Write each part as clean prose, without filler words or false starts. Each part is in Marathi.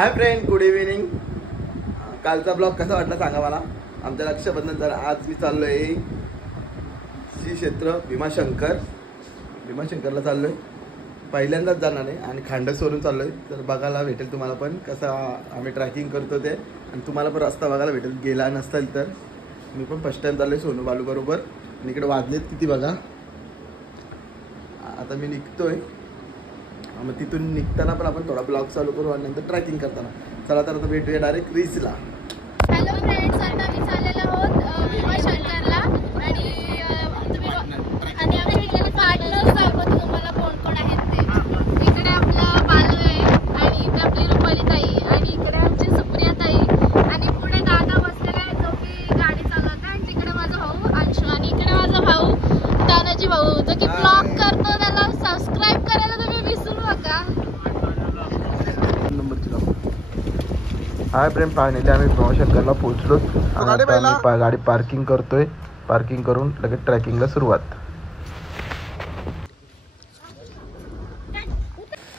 हाय फ्रेंड, गुड इव्हिनिंग. कालचा ब्लॉग कसा वाटला सांगा मला. आमच्या रक्षाबंधन तर आज मी चाललोय श्री क्षेत्र भीमाशंकरला चाललोय. पहिल्यांदाच जाणार आहे आणि खांडसवरून चाललोय. तर बघायला भेटेल तुम्हाला पण कसा आम्ही ट्रॅकिंग करतो ते, आणि तुम्हाला पण रस्ता बघायला भेटेल. गेला नसेल तर मी पण फर्स्ट टाइम चाललोय सोनू बालू बरोबर. आणि इकडे वाजलेत किती बघा. आता मी निघतोय, मग तिथून निघताना पण आपण थोडा ब्लॉग चालू करू आणि नंतर ट्रॅकिंग करताना. चला तर आता भेटूया डायरेक्ट रीचला. हॅलो फ्रेंड्स, आता मी चाललेलो आहोत भीमाशंकरला आणि आम्ही इकडे पार्टनर्स दाखवतो तुम्हाला कोण कोण आहेत ते. इकडे आपलं बालू आहे आणि इकडे आपली रुपाली ताई आणि इकडे आमची सुप्रिया ताई आणि पुढे दादा बसलेला आहे जो की गाडी चालवत आहे. आणि तिकडे माझा भाऊ अंशू आणि इकडे माझा भाऊ तानाजी भाऊ जो की ब्लॉग करतो. त्याला सबस्क्राईब करायला तुम्ही विसरू नका. हाय फ्रेंड, फायनली आम्ही भीमाशंकरला पोहोचलो आणि आता आम्ही गाडी पार्किंग करतोय. पार्किंग करून लगेच ट्रॅकिंगला सुरुवात.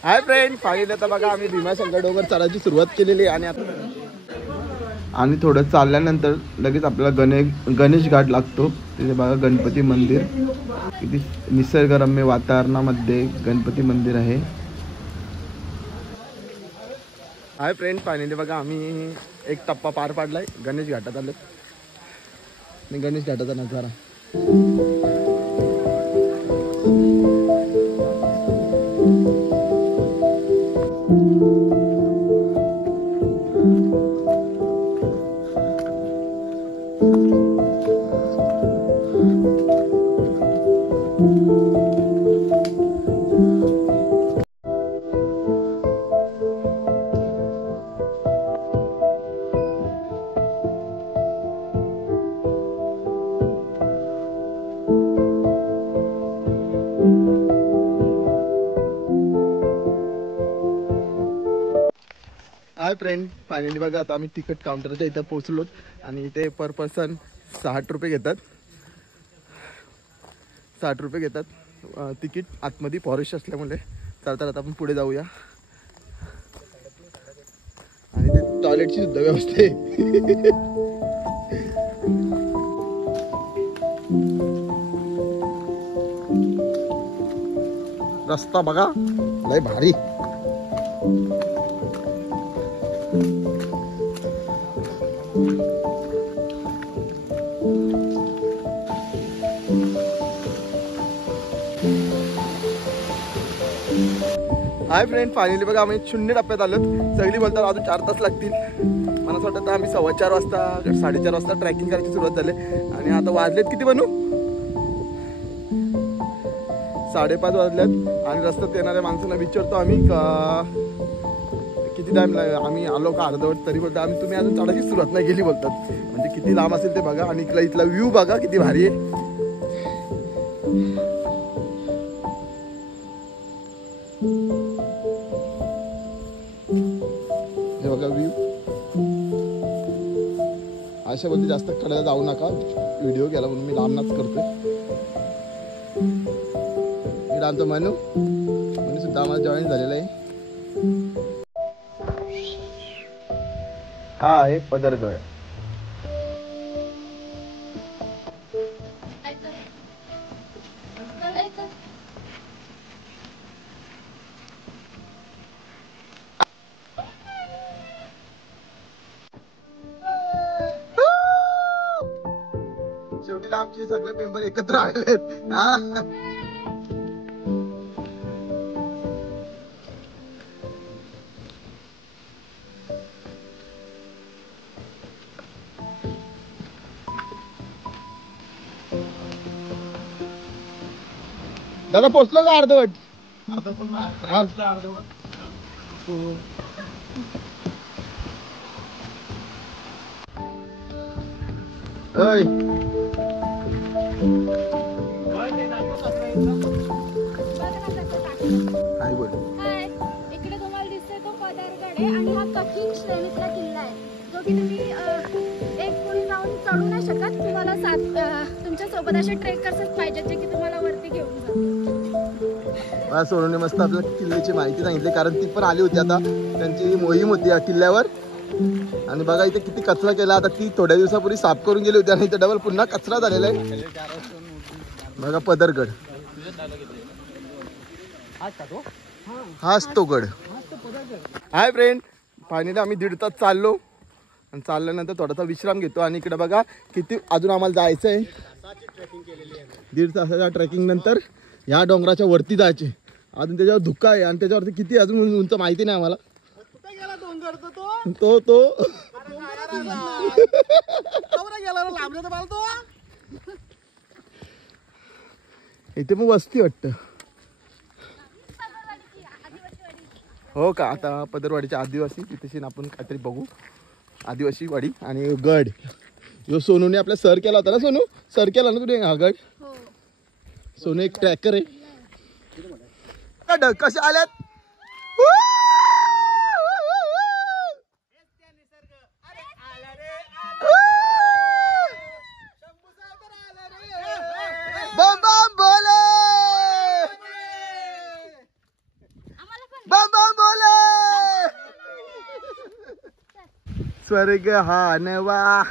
हाय फ्रेंड, फायनली आता बघा आम्ही भीमाशंकर डोंगर चढायची सुरुवात केलेली आहे. आणि थोडं चालल्यानंतर लगेच आपल्याला गणेश घाट लागतो. तिथे बघा गणपती मंदिर, किती निसर्गरम्य वातावरणामध्ये गणपती मंदिर आहे. हाय फ्रेंड, फायनली बघा आम्ही एक टप्पा पार पाडलाय. गणेश घाटात आलो आणि गणेश घाटाचा नजारा. हाय फ्रेंड, फायनली बघा आता आम्ही तिकीट काउंटरच्या इथं पोहोचलो आणि इथे पर पर्सन 60 रुपये घेतात. 60 रुपये घेतात तिकीट. आतमध्ये फॉरेस्ट असल्यामुळे चालतात. आता आपण पुढे जाऊया. आणि ते टॉयलेटची सुद्धा व्यवस्था आहे. रस्ता बघा लय भारी. हाय फ्रेंड, फायनली बघा आम्ही 0 टप्प्यात आलो. सगळी बोलतात अजून 4 तास लागतील. मला असं वाटतं आम्ही 4:15 वाजता 4:30 वाजता ट्रॅकिंग करायची सुरुवात झाली. आणि आता वाजलेत किती बनू 5:30 वाजल्यात. आणि रस्त्यात येणाऱ्या माणसांना विचारतो आम्ही का किती टाइम आम्ही आलो का अर्धवट. तरी बोलतात आम्ही तुम्ही अजून चढायची सुरुवात नाही केली बोलतात. म्हणजे किती लांब असेल ते बघा. आणि इथला व्ह्यू बघा किती भारी आहे. हे बघा व्ह्यू. अशा बोलते जास्त कडेला जाऊ नका, व्हिडिओ केला म्हणून मी लांबनाच करतोय. इकडे आमचा मनू सुद्धा आम्हाला जॉईन झालेला आहे. हा आहे पदरगड. शेवटी आमचे सगळे मेंबर एकत्र आलेत. दादा पोचलो का अर्धवट. इकडे तुम्हाला दिसतोय तो पदारगड आहे आणि हा ककिंग श्रेणीतला किल्ला आहे जो की तुम्ही एक कोणी जाऊन चढू नाही शकत. तुम्हाला तुमच्या सोबत असे ट्रेकर्सच पाहिजेत जे की तुम्हाला वरती घेऊन जातात. सोनूने मस्त आपल्याला किल्ल्याची माहिती सांगितली, कारण ती पण आली होती आता, त्यांची मोहीम होती या किल्ल्यावर. आणि बघा इथे किती कचरा केला, आता ती थोड्या दिवसापूर्वी साफ करून गेली होती आणि इथे डबल पुन्हा कचरा झालेला आहे. बघा पदरगड, हाच तो गड. हाय फ्रेंड, फायनली आम्ही 1.5 तास चाललो आणि चालल्यानंतर थोडासा विश्राम घेतो. आणि इकडे बघा किती अजून आम्हाला जायचं आहे. 1.5 तासाच्या ट्रेकिंग नंतर ह्या डोंगराच्या वरती जायचे. अजून त्याच्यावर धुका आहे आणि त्याच्यावरती किती अजून उंच माहिती नाही आम्हाला. तो इथे मग वस्ती वाटत. हो का, आता पदरवाडीच्या आदिवासी तिथे आपण काहीतरी बघू. आदिवासी वाडी आणि गड जो सोनूने आपल्या सर केला होता ना. सोनू सर केला ना तुझे हा गड. सोनू एक ट्रॅकर आहे. कसे आल्यात बम बम बोले, बम बम बोले. स्वर्ग हा नवा.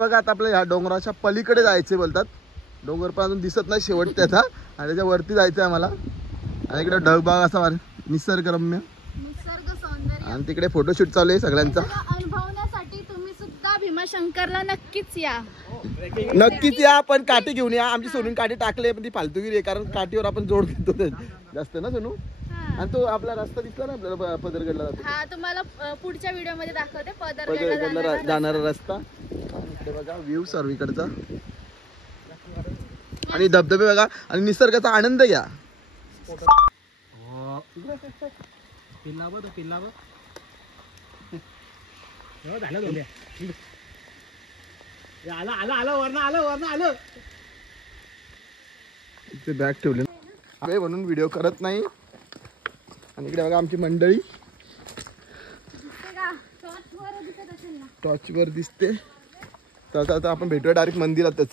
बघा आता आपल्या ह्या डोंगराच्या पलीकडे जायचे बोलतात. डोंगर पण अजून दिसत नाही शेवट त्याचा, आणि त्याच्या वरती जायचं आहे आम्हाला. आणि इकडे ढगबाग असा निसर्गरम्य, निसर्ग सौंदर्य, आणि तिकडे फोटोशूट चालू आहे सगळ्यांचा. अनुभवण्यासाठी तुम्ही सुद्धा भीमाशंकरला नक्कीच या. नक्कीच या, पण काठी घेऊन या. आमची सोनून काठी टाकले पण ती फालतूगिरी आहे, कारण काठीवर आपण जोड घेतो जास्त ना सोनू. आणि तो आपला रस्ता दिसला ना आपल्याला पदरगडला जातो. हा तुम्हाला पुढच्या व्हिडिओ मध्ये दाखवते पदरगडला जाणारा रस्ता. इकडे बघा व्ह्यू सर्वीकडचा, आणि धबधबे बघा, आणि निसर्गाचा आनंद घ्या. इथे बॅग ठेवले म्हणून व्हिडिओ करत नाही. आणि इकडे बघा आमची मंडळी टॉर्चवर दिसते. तर आता आपण भेटूया डायरेक्ट मंदिरातच.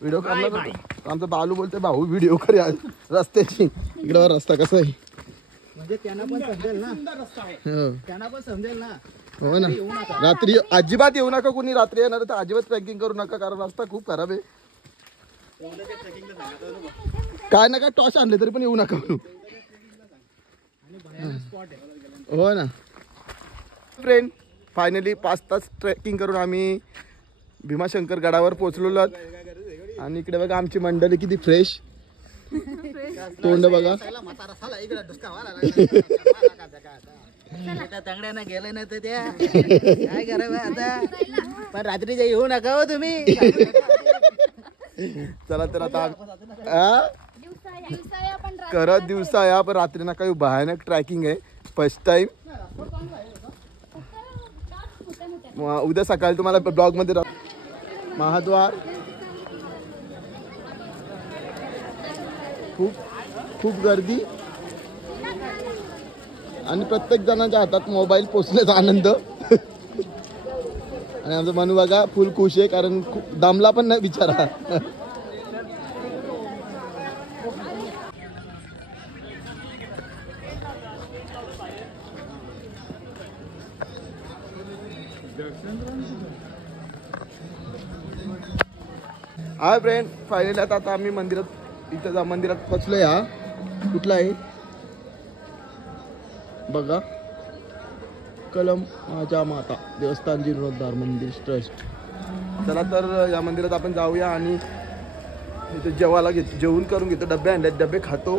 व्हिडिओ करणार आमचा बालू बोलतोय भाऊ व्हिडिओ कर या रस्त्याची. इकडे रस्ता कसा आहे म्हणजे त्यांना पण समजेल ना, त्यांना पण समजेल ना. हो ना. रात्री अजिबात येऊ नका, कोणी रात्री येणार तर अजिबात ट्रेकिंग करू नका, कारण रस्ता खूप खराब आहे. काय ना काय टॉर्च आणले तरी पण येऊ नका. हो ना फ्रेंड, फायनली 5 तास ट्रेकिंग करून आम्ही भीमाशंकर गडावर पोहोचलेलो आहोत. आणि इकडे बघा आमची मंडळी किती फ्रेश, तोंड बघा. तंगड्यानं गेलं नाही तर त्या काय करावं आता. पण रात्रीच्या येऊ नका हो तुम्ही. चला तर आता करत दिवसा या, पण रात्री ना काही भयानक ट्रॅकिंग आहे. First time. उद्या सकाळी तुम्हाला ब्लॉग मध्ये महाद्वार खूप गर्दी, आणि प्रत्येक जणांच्या हातात मोबाईल पोचण्याचा आनंद. आणि आमचं मनू बघा फुल खुश आहे, कारण खूप दमला पण नाही बिचारा. हाय फ्रेंड, फायनली आता आम्ही मंदिरात इथं मंदिरात पोचलोय. हा कुठला आहे बघा, कलम माझ्या माता देवस्थान जीर्णोद्धार मंदिर ट्रस्ट. चला तर या मंदिरात आपण जाऊया आणि इथे जेवण करून घेतो. डबे आणले, डबे खातो.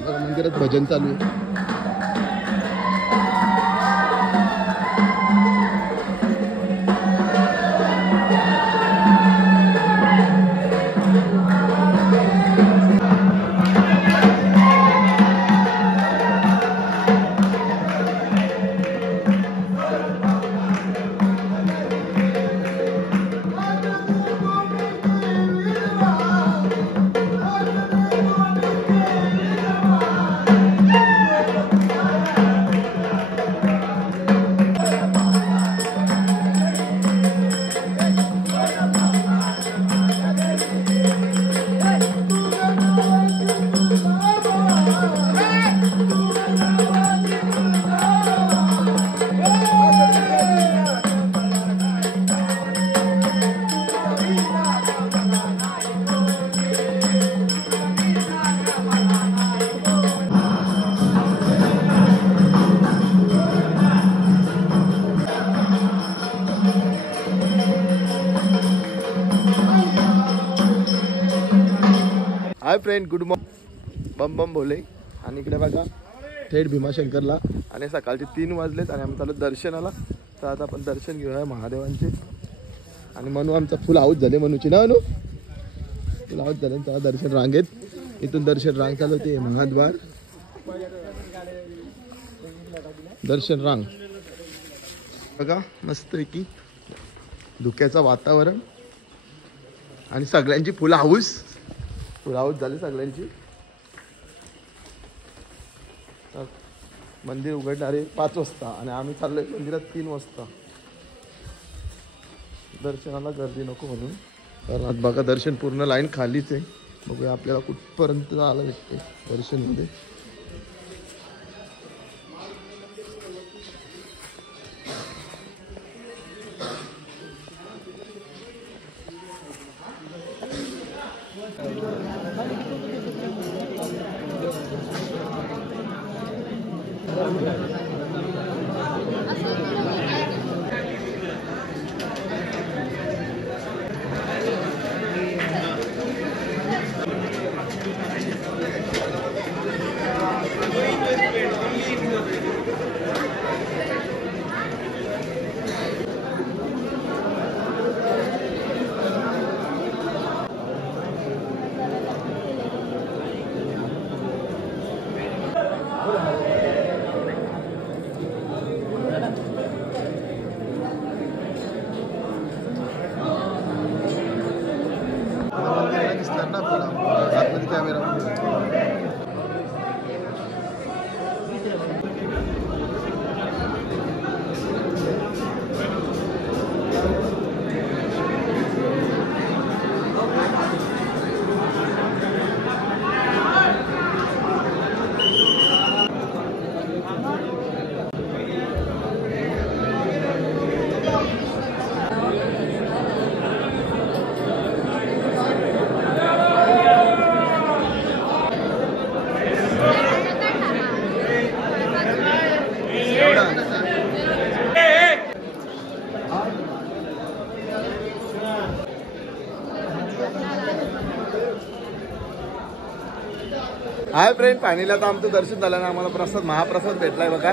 मंदिरात भजन चालू आहे. Hi friend, good morning. बम बम बोले. आणि इकडे बघा थेट भीमाशंकरला आणि सकाळचे 3 वाजलेत आणि आम्ही चालू दर्शनाला. तर आता आपण दर्शन घेऊया महादेवांचे. आणि मनू आमचा फुल हाऊस झाले, मनूची ना मनू फुल हाऊस झाले. तेव्हा दर्शन रांगेत, इथून दर्शन रांग चालवते महाद्वार दर्शन रांग. बघा मस्त आहे की धुक्याचं वातावरण आणि सगळ्यांची फुल हाऊस झाली सगळ्यांची. तर मंदिर उघडणारे 5 वाजता आणि आम्ही चाललोय मंदिरात 3 वाजता. दर्शनाला गर्दी नको म्हणून. तर आज बघा दर्शन पूर्ण लाईन खालीच आहे. बघूया आपल्याला कुठपर्यंत जायला भेटते दर्शनमध्ये. हाय फ्रेंड, फायनली आता आमचं दर्शन झालं ना. आम्हाला महाप्रसाद भेटलाय बघा.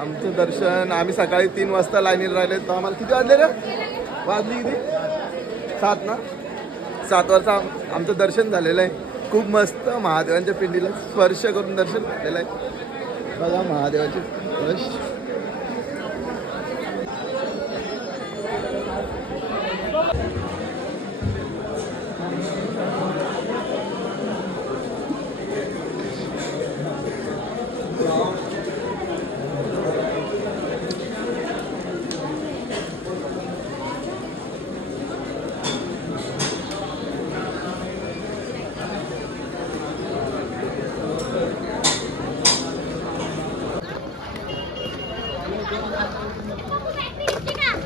आमचं दर्शन आम्ही सकाळी 3 वाजता लाईनीला राहिले. तर आम्हाला किती वाजले रे? वाजली किती? 7 ना. 7 वाजता आमचं दर्शन झालेलं आहे. खूप मस्त महादेवांच्या पिंडीला स्पर्श करून दर्शन झालेलं आहे. बघा महादेवाचे स्पर्श.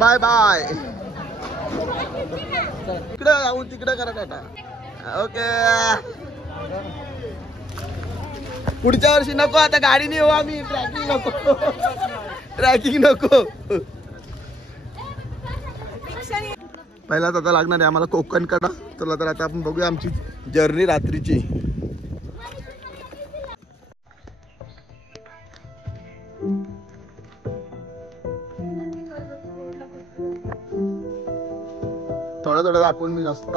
Bye bye. तिकडं जाऊन तिकडं करा टाटा. ओके. पुढच्या वर्षी नको, आता गाडीने येऊ आम्ही. ट्रॅकिंग नको. पहिलाच आता लागणार आहे आम्हाला कोकण कडा. चला तर आता आपण बघूया आमची जर्नी रात्रीची. थोडं थोडं दाखवून मी जास्त.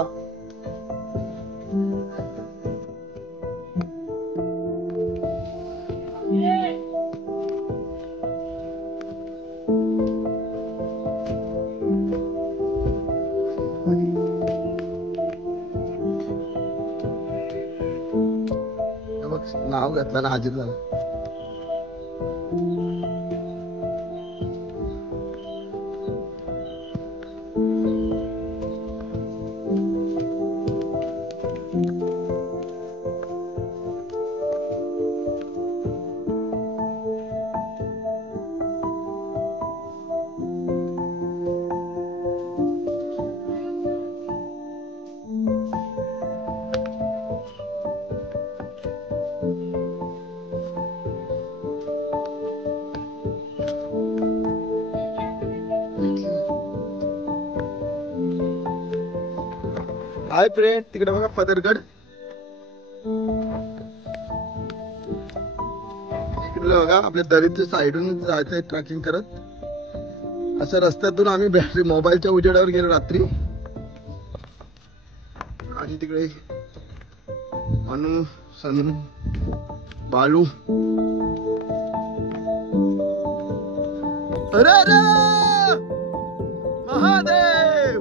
नाव घेतलं ना हाजीर झालं. हाय फ्रेंड, तिकडे बघा पदरगड. इकडे बघा आपल्या दरीच्या साईडून जायचंय ट्रॅकिंग करत. अशा रस्त्यातून आम्ही बॅटरी मोबाईलच्या उजेडावर गेलो रात्री. आणि तिकडे अनु सनू बालू अरे अरे महादेव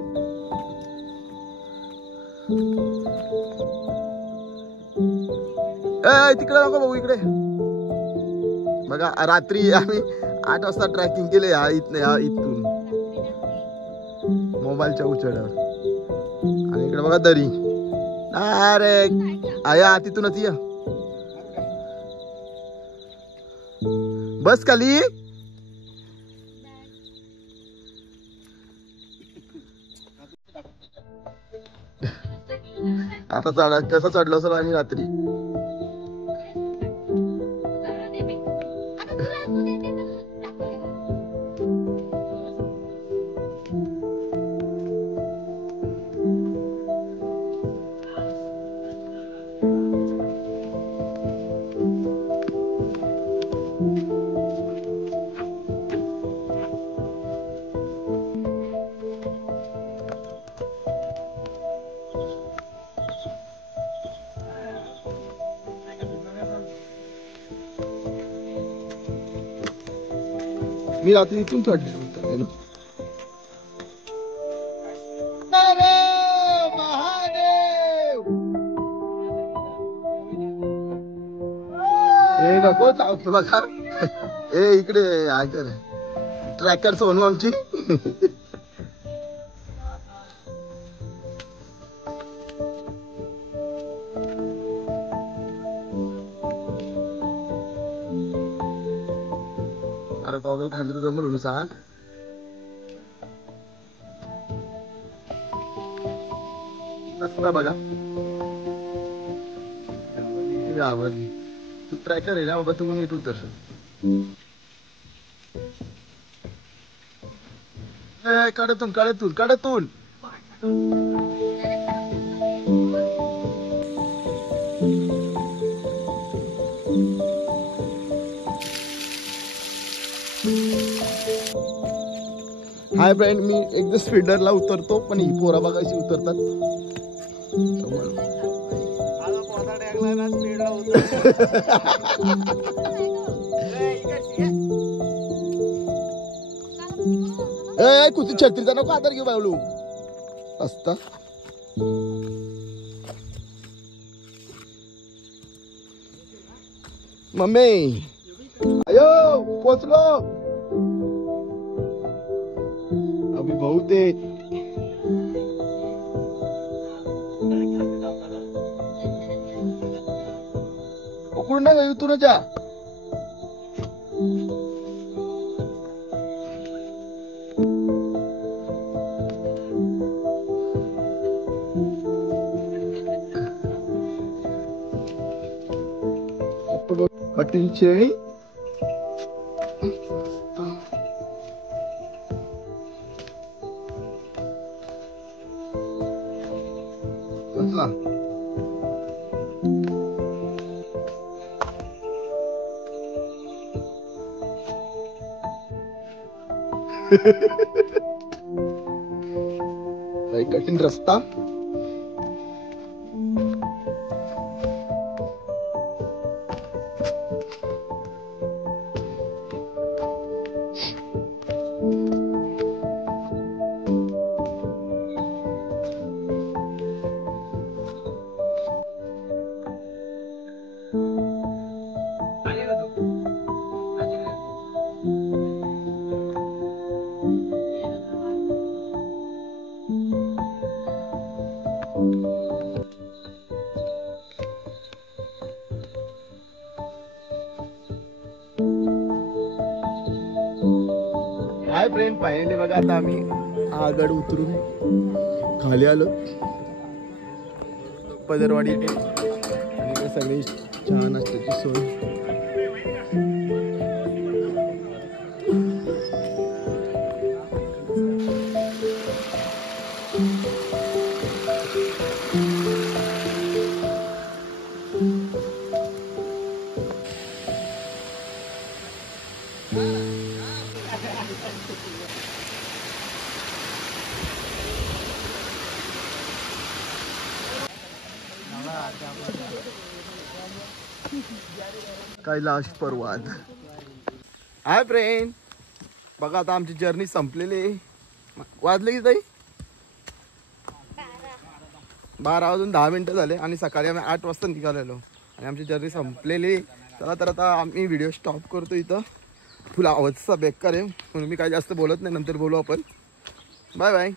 तिकडे नको भाऊ इकडे बघा. रात्री आम्ही 8 वाजता ट्रॅकिंग केले इथून मोबाईलच्या उचड्यावर. आणि इकडे बघा दरी. अरे आया तिथूनच या बस खाली. आता कसं चढलो सर आम्ही रात्री. मी रात्री इथून चढले. महादेव हे नको चावतो बघा. ए इकडे ऐकर ट्रॅकर सोनू आमची. अरे पावसाळ्यात खांद्र जमल म्हणून सांग. रस्ता बघा आवडली. तू ट्रॅकर आहे ना बाबा. तू येत उतर. काढतून काढतून काढतून हाय फ्रेंड. मी एकदा स्पीडरला उतरतो पण ही पोरा बघा कशी उतरतात. कुठे छत्रीचा नको आधार घेऊ बावलू असता. मम्मी अयो पोचलो. अभी बहुत है. उकडून ना गई तू ना जा. कठीण शेळी कसला कठीण रस्ता. Hi friend. फायनली बघा आता आम्ही आगड उतरून खाली आलो पदरवाडी. आणि सगळी चहा नाश्त्याची सोय. कैलाश पर्वत. हाय फ्रेंड, बघा आता आमची जर्नी संपलेली आहे. वाजले की ताई 12 वाजून 10 मिनिटं झाले आणि सकाळी आम्ही 8 वाजता निघालेलो आणि आमची जर्नी संपलेली. चला तर आता आम्ही व्हिडिओ स्टॉप करतो इथं. फुल आवाजचा बेकार आहे म्हणून मी काही जास्त बोलत नाही, नंतर बोलू आपण. Bye bye.